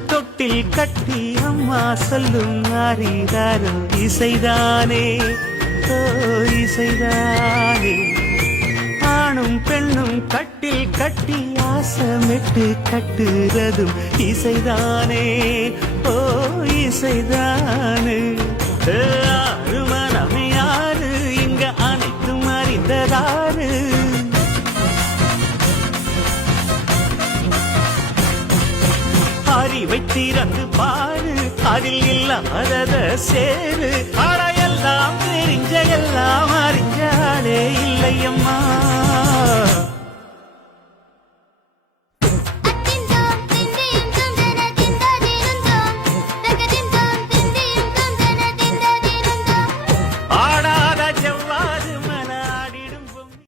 தொட்டில் கட்டி அம்மா சொல்லும் ஆரிதாரோ இசைதானே ஓ இசைதானே. ஆணும் பெண்ணும் கட்டில் கட்டி ஆசமிட்டு கட்டுறதும் இசைதானே ஓ இசைதானே. ஆறு மனம் யாரு இங்க அனைத்தும் அறிந்ததாரு. அறிவை திறந்து பாரு அதில் இல்லாதத சேரு. அடையெல்லாம் தெரிஞ்ச எல்லாம் அறிஞ்சாலே இல்லையம்மா.